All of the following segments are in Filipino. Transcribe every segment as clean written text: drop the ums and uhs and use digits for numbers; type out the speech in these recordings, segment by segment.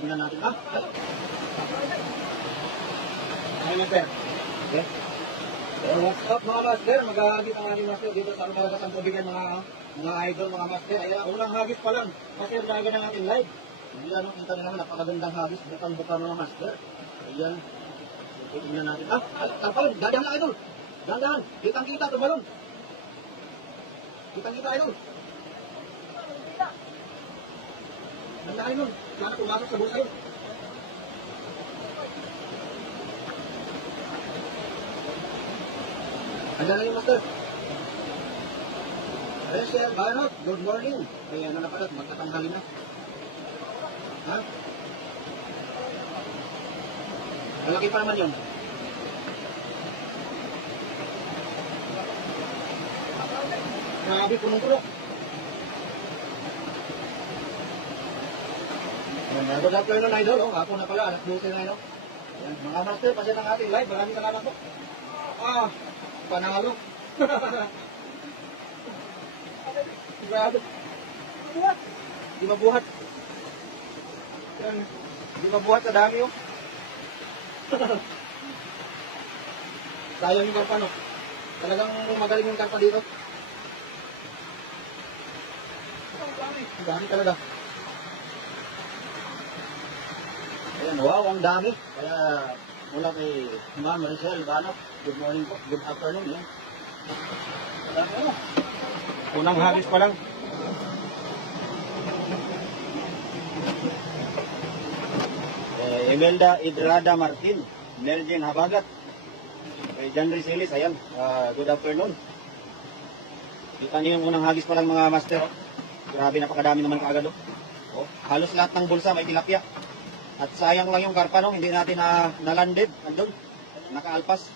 tingnan natin. Ay, master. Okay. So, what's up mga master? Mag-ahagis ang ating master dito sa Rumaragas ang tubigan mga idol, mga master. Ayan, unang hagis pa lang. Kasi umaga ng ating live. Ayan, kita nyo naman, napakagandang hagis. Bukang-buka mga master. Ayan. So, tingnan natin. Tapalon, dadaan lang idol. Dadaan. Kitang-kita, tumalon. Kitang-kita idol. Dadaan idol. Sana pumasok sa bulsa yun. Andiyan na yung master. Ayan sir, Banot, good morning. Ay ano na pala, magtatanghali na. Ha? Malaki pa naman yun. Grabe, punong-puno. Good afternoon idol, hapon na pala, alas 12 na yun. Ayan, mga master, pasya ng ating live, maraming salamat po. Panalo. Grabe. Di mabuhat. Yan. Di mabuhat sa dami yun. Sayang yung karpa, no? Talagang magaling yung karpa dito. Ang dami talaga. Ayan, wow, ang dami. Kaya, mula kay Ma'am Maricel Banot, good morning po, good afternoon. Yan. Unang hagis pa lang. Imelda Idrada Martin, Melvin Habagat, kay John Risilis, ayan, good afternoon. Kita niyo yung unang hagis pa lang mga master. Grabe, napakadami naman kaagad. Halos lahat ng bulsa may tilapia. At sayang lang yung karpa, no? Hindi natin na-landed. Andun, nakaalpas.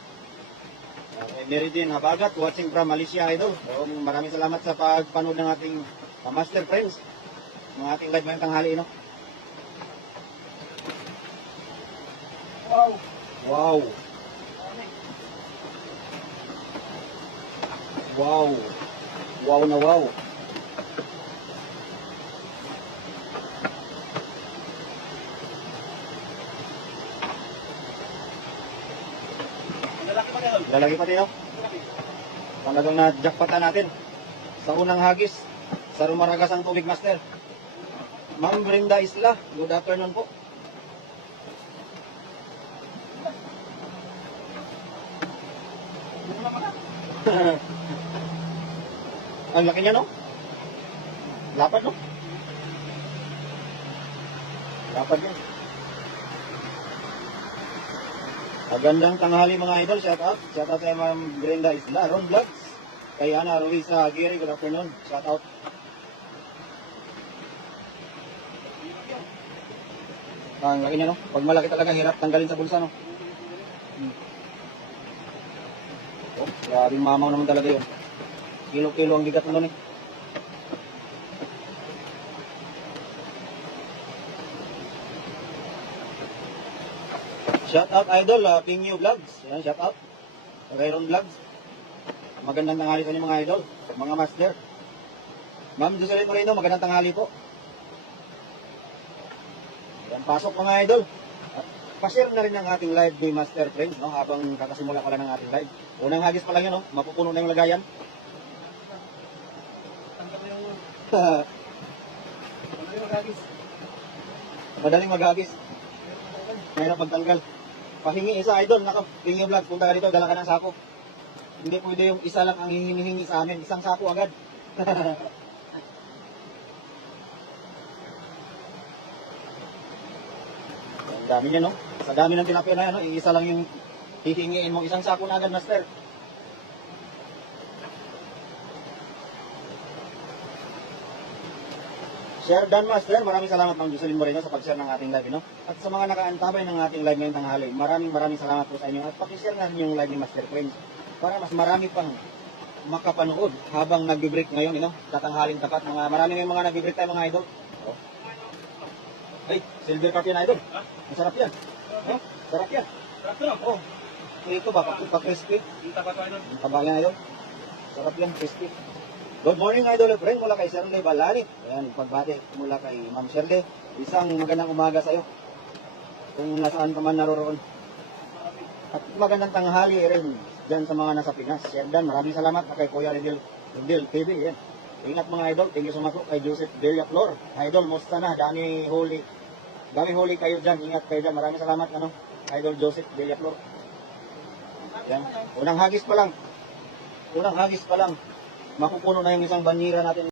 Meridin Habagat, watching from Malaysia, idol. So, maraming salamat sa pagpanood ng ating master friends. Ng ating live ngayong tanghali, no? Wow! Wow! Wow! Wow na wow! Lalaki pa din, no? Talagang na-jackpatan natin sa unang hagis sa Rumaragas ang tubig master. Ma'am Brenda Isla, good afternoon po. Ang laki niya, no? Lapad, no? Lapad niya. Magandang tanghali mga idol, shout out. Shout out kay Ma'am Brenda Isla, Ron Vlogs. Kay Ana Ruiza Aguirre, good afternoon. Shout out. Ang laki niya, no? Pag malaki talaga, hirap tanggalin sa bulsa, no? Oh, grabing mamaw naman talaga yun. Kilo-kilo ang bigat nun, eh. Shout out idol, Pingyu Vlogs. Yan, shout out. Ron Vlogs. Magandang tanghali sa inyo mga idol, mga master. Ma'am Jocelyn Moreno, magandang tanghali po. Yan, pasok mga idol. At pa-share na rin ang ating live ni Master Friends, no? Habang kakasimula pa lang ng ating live. Unang hagis pa lang yun, no? Mapupuno na yung lagayan. Madaling maghagis. Mayroon pagtanggal. Pahingi isa idol, naka-Pingyu Vlog, punta ka dito, dala ka ng sako. Hindi pwede yung isa lang ang hinihingi sa amin, isang sako agad. Ang dami niya, no? Sa dami ng tilapia na yan, no? Isa lang yung hihingiin mo, isang sako na agad, master. Share Dan Master, maraming salamat Ma'am Jocelyn Moreno sa pag-share ng ating live, no? At sa mga nakaantabay ng ating live ngayong tanghali, maraming salamat po sa inyo. At paki-share na rin yung live ni Master Friends para mas marami pang makapanood habang nagbe-break ngayon, no? Tatanghaling tapat, marami ngayong mga nagbe-break tayo mga idol. Oh. Ay, silver cup yan idol. Masarap yan. Oh, sarap yan. Sarap to, oh. Ito ba, pa-crispy? Yung taba yan idol. Sarap yan, crispy. Good morning, idol friend, mula kay Shirley Balanit. Ayan, pagbati mula kay Ma'am Shirley. Isang magandang umaga sa iyo. Kung nasaan ka man naroroon. At magandang tanghali rin dyan sa mga nasa Pinas. Sherdan, maraming salamat kay Kuya Redil TV. Yan. Ingat mga idol, thank you so much po kay Joseph Villaflor. Idol, musta na? Dami huli kayo dyan. Ingat kayo dyan. Maraming salamat, Idol Joseph Villaflor. Yan. Unang hagis pa lang. Makukuno na yung isang banira natin.